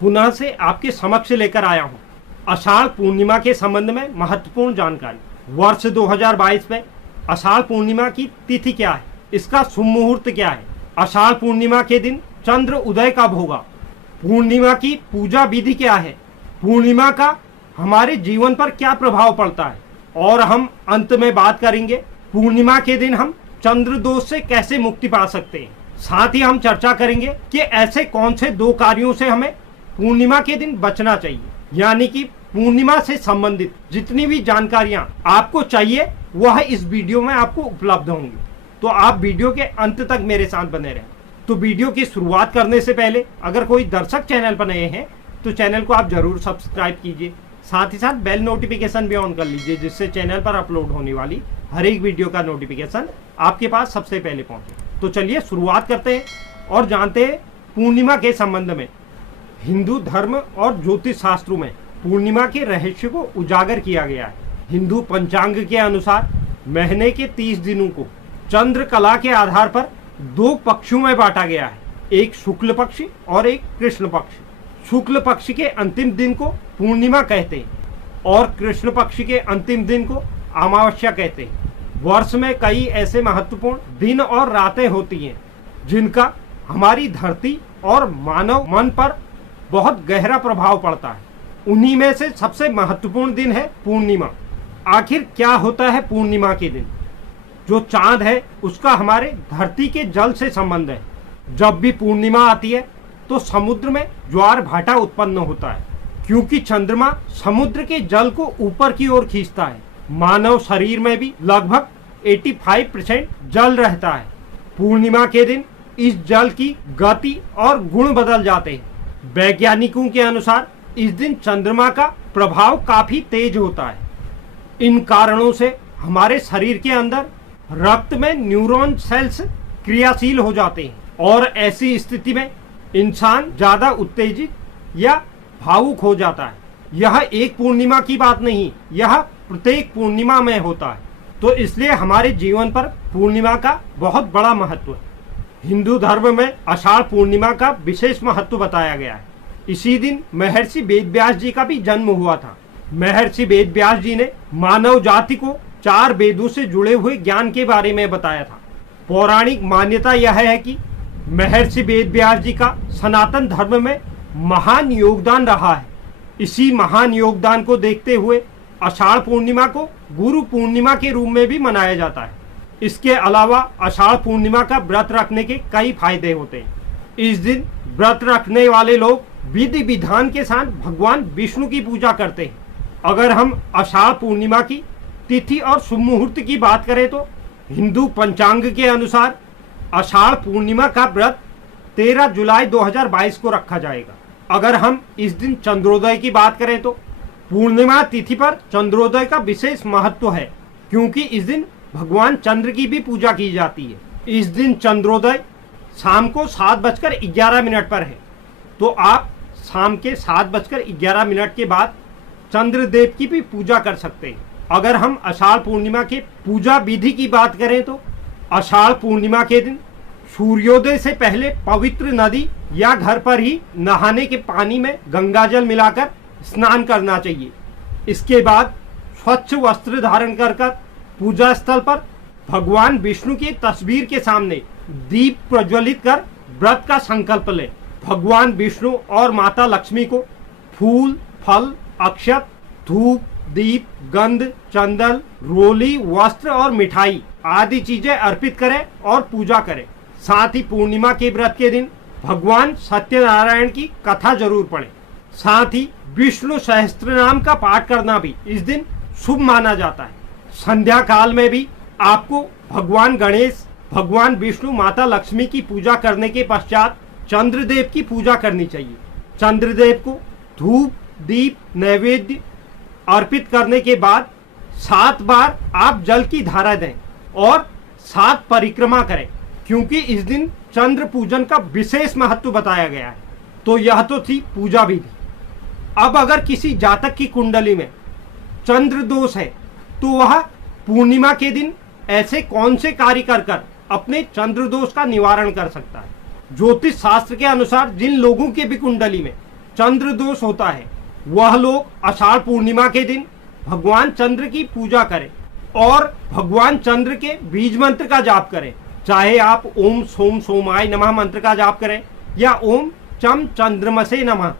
पुनः से आपके समक्ष लेकर आया हूँ आषाढ़ पूर्णिमा के संबंध में महत्वपूर्ण जानकारी। वर्ष 2022 में आषाढ़ पूर्णिमा की तिथि क्या है, इसका शुभ मुहूर्त क्या है, आषाढ़ पूर्णिमा के दिन चंद्र उदय कब होगा, पूर्णिमा की पूजा विधि क्या है, पूर्णिमा का हमारे जीवन पर क्या प्रभाव पड़ता है, और हम अंत में बात करेंगे पूर्णिमा के दिन हम चंद्र दोष से कैसे मुक्ति पा सकते हैं। साथ ही हम चर्चा करेंगे कि ऐसे कौन से 2 कार्यों से हमें पूर्णिमा के दिन बचना चाहिए। यानी कि पूर्णिमा से संबंधित जितनी भी जानकारियां आपको चाहिए वह इस वीडियो में आपको उपलब्ध होंगी। तो आप वीडियो के अंत तक मेरे साथ बने रहें। तो वीडियो की शुरुआत करने से पहले अगर कोई दर्शक चैनल पर नए हैं तो चैनल को आप जरूर सब्सक्राइब कीजिए, साथ ही साथ बेल नोटिफिकेशन भी ऑन कर लीजिए, जिससे चैनल पर अपलोड होने वाली हर एक वीडियो का नोटिफिकेशन आपके पास सबसे पहले पहुंचे। तो चलिए शुरुआत करते हैं और जानते हैं पूर्णिमा के संबंध में। हिंदू धर्म और ज्योतिष शास्त्रों में पूर्णिमा के रहस्य को उजागर किया गया है। हिंदू पंचांग के अनुसार महीने के 30 दिनों को चंद्र कला के आधार पर 2 पक्षों में बांटा गया है, एक शुक्ल पक्ष और एक कृष्ण पक्ष। शुक्ल पक्ष के अंतिम दिन को पूर्णिमा कहते हैं और कृष्ण पक्ष के अंतिम दिन को अमावस्या कहते हैं। वर्ष में कई ऐसे महत्वपूर्ण दिन और रातें होती हैं जिनका हमारी धरती और मानव मन पर बहुत गहरा प्रभाव पड़ता है। उन्हीं में से सबसे महत्वपूर्ण दिन है पूर्णिमा। आखिर क्या होता है पूर्णिमा के दिन? जो चांद है उसका हमारे धरती के जल से संबंध है। जब भी पूर्णिमा आती है तो समुद्र में ज्वार भाटा उत्पन्न होता है, क्योंकि चंद्रमा समुद्र के जल को ऊपर की ओर खींचता है। मानव शरीर में भी लगभग 85% जल रहता है। पूर्णिमा के दिन इस जल की गति और गुण बदल जाते हैं। वैज्ञानिकों के अनुसार इस दिन चंद्रमा का प्रभाव काफी तेज होता है। इन कारणों से हमारे शरीर के अंदर रक्त में न्यूरॉन सेल्स क्रियाशील हो जाते हैं और ऐसी स्थिति में इंसान ज्यादा उत्तेजित या भावुक हो जाता है। यह एक पूर्णिमा की बात नहीं, यह प्रत्येक पूर्णिमा में होता है। तो इसलिए हमारे जीवन पर पूर्णिमा का बहुत बड़ा महत्व है। हिंदू धर्म में आषाढ़ पूर्णिमा का विशेष महत्व बताया गया है। इसी दिन महर्षि वेदव्यास जी का भी जन्म हुआ था। महर्षि वेदव्यास जी ने मानव जाति को 4 वेदों से जुड़े हुए ज्ञान के बारे में बताया था। पौराणिक मान्यता यह है कि महर्षि वेदव्यास जी का सनातन धर्म में महान योगदान रहा है। इसी महान योगदान को देखते हुए आषाढ़ पूर्णिमा को गुरु पूर्णिमा के रूप में भी मनाया जाता है। इसके अलावा आषाढ़ पूर्णिमा का व्रत रखने के कई फायदे होते हैं। इस दिन व्रत रखने वाले लोग विधि विधान के साथ भगवान विष्णु की पूजा करते हैं। अगर हम आषाढ़ पूर्णिमा की तिथि और शुभ मुहूर्त की बात करें तो हिंदू पंचांग के अनुसार आषाढ़ पूर्णिमा का व्रत 13 जुलाई 2022 को रखा जाएगा। अगर हम इस दिन चंद्रोदय की बात करें तो पूर्णिमा तिथि पर चंद्रोदय का विशेष महत्व है, क्योंकि इस दिन भगवान चंद्र की भी पूजा की जाती है। इस दिन चंद्रोदय शाम को 7:11 पर है, तो आप शाम के 7:11 के बाद चंद्रदेव की भी पूजा कर सकते हैं। अगर हम आषाढ़ पूर्णिमा के पूजा विधि की बात करें तो आषाढ़ पूर्णिमा के दिन सूर्योदय से पहले पवित्र नदी या घर पर ही नहाने के पानी में गंगाजल मिलाकर स्नान करना चाहिए। इसके बाद स्वच्छ वस्त्र धारण कर पूजा स्थल पर भगवान विष्णु की तस्वीर के सामने दीप प्रज्वलित कर व्रत का संकल्प लें। भगवान विष्णु और माता लक्ष्मी को फूल, फल, अक्षत, धूप, दीप, गंध, चंदन, रोली, वस्त्र और मिठाई आदि चीजें अर्पित करें और पूजा करें। साथ ही पूर्णिमा के व्रत के दिन भगवान सत्यनारायण की कथा जरूर पढ़ें। साथ ही विष्णु सहस्त्रनाम का पाठ करना भी इस दिन शुभ माना जाता है। संध्या काल में भी आपको भगवान गणेश, भगवान विष्णु, माता लक्ष्मी की पूजा करने के पश्चात चंद्रदेव की पूजा करनी चाहिए। चंद्रदेव को धूप, दीप, नैवेद्य अर्पित करने के बाद 7 बार आप जल की धारा दें और 7 परिक्रमा करें, क्योंकि इस दिन चंद्र पूजन का विशेष महत्व बताया गया है। तो यह तो थी पूजा विधि। अब अगर किसी जातक की कुंडली में चंद्र दोष है तो वह पूर्णिमा के दिन ऐसे कौन से कार्य कर अपने चंद्र दोष का निवारण कर सकता है। ज्योतिष शास्त्र के अनुसार जिन लोगों के भी कुंडली में चंद्र दोष होता है वह लोग आषाढ़ पूर्णिमा के दिन भगवान चंद्र की पूजा करें और भगवान चंद्र के बीज मंत्र का जाप करें। चाहे आप ओम सोम सोमाय नमः मंत्र का जाप करें या ओम चम चंद्रमसे नमः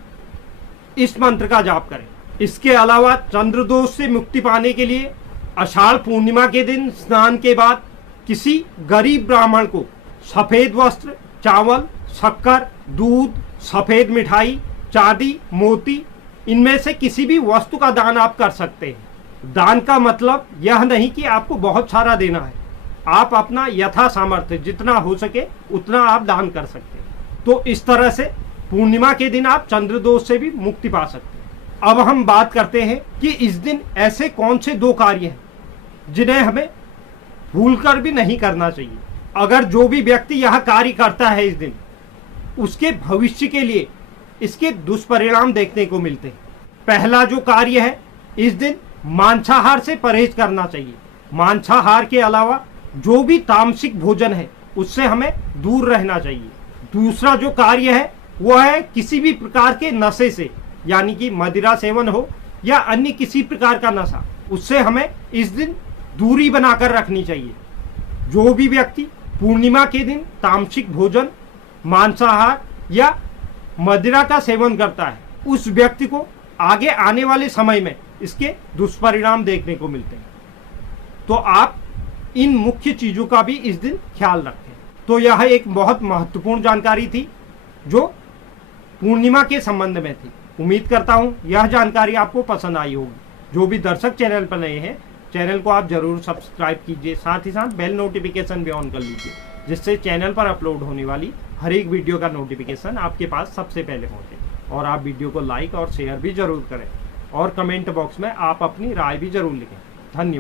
इस मंत्र का जाप करें। इसके अलावा चंद्र दोष से मुक्ति पाने के लिए आषाढ़ पूर्णिमा के दिन स्नान के बाद किसी गरीब ब्राह्मण को सफेद वस्त्र, चावल, शक्कर, दूध, सफेद मिठाई, चांदी, मोती इनमें से किसी भी वस्तु का दान आप कर सकते हैं। दान का मतलब यह नहीं कि आपको बहुत सारा देना है, आप अपना यथा सामर्थ्य जितना हो सके उतना आप दान कर सकते हैं। तो इस तरह से पूर्णिमा के दिन आप चंद्र दोष से भी मुक्ति पा सकते हैं। अब हम बात करते हैं कि इस दिन ऐसे कौन से 2 कार्य हैं जिन्हें हमें भूलकर भी नहीं करना चाहिए। अगर जो भी व्यक्ति यह कार्य करता है इस दिन, उसके भविष्य के लिए इसके दुष्परिणाम देखने को मिलते हैं। पहला जो कार्य है, इस दिन मांसाहार से परहेज करना चाहिए। मांसाहार के अलावा जो भी तामसिक भोजन है उससे हमें दूर रहना चाहिए। दूसरा जो कार्य है वह है किसी भी प्रकार के नशे से, यानी कि मदिरा सेवन हो या अन्य किसी प्रकार का नशा, उससे हमें इस दिन दूरी बनाकर रखनी चाहिए। जो भी व्यक्ति पूर्णिमा के दिन तामसिक भोजन, मांसाहार या मदिरा का सेवन करता है उस व्यक्ति को आगे आने वाले समय में इसके दुष्परिणाम देखने को मिलते हैं। तो आप इन मुख्य चीजों का भी इस दिन ख्याल रखें। तो यह एक बहुत महत्वपूर्ण जानकारी थी जो पूर्णिमा के संबंध में थी। उम्मीद करता हूं यह जानकारी आपको पसंद आई होगी। जो भी दर्शक चैनल पर नए हैं, चैनल को आप जरूर सब्सक्राइब कीजिए, साथ ही साथ बेल नोटिफिकेशन भी ऑन कर लीजिए, जिससे चैनल पर अपलोड होने वाली हर एक वीडियो का नोटिफिकेशन आपके पास सबसे पहले पहुंचे। और आप वीडियो को लाइक और शेयर भी जरूर करें और कमेंट बॉक्स में आप अपनी राय भी जरूर लिखें। धन्यवाद।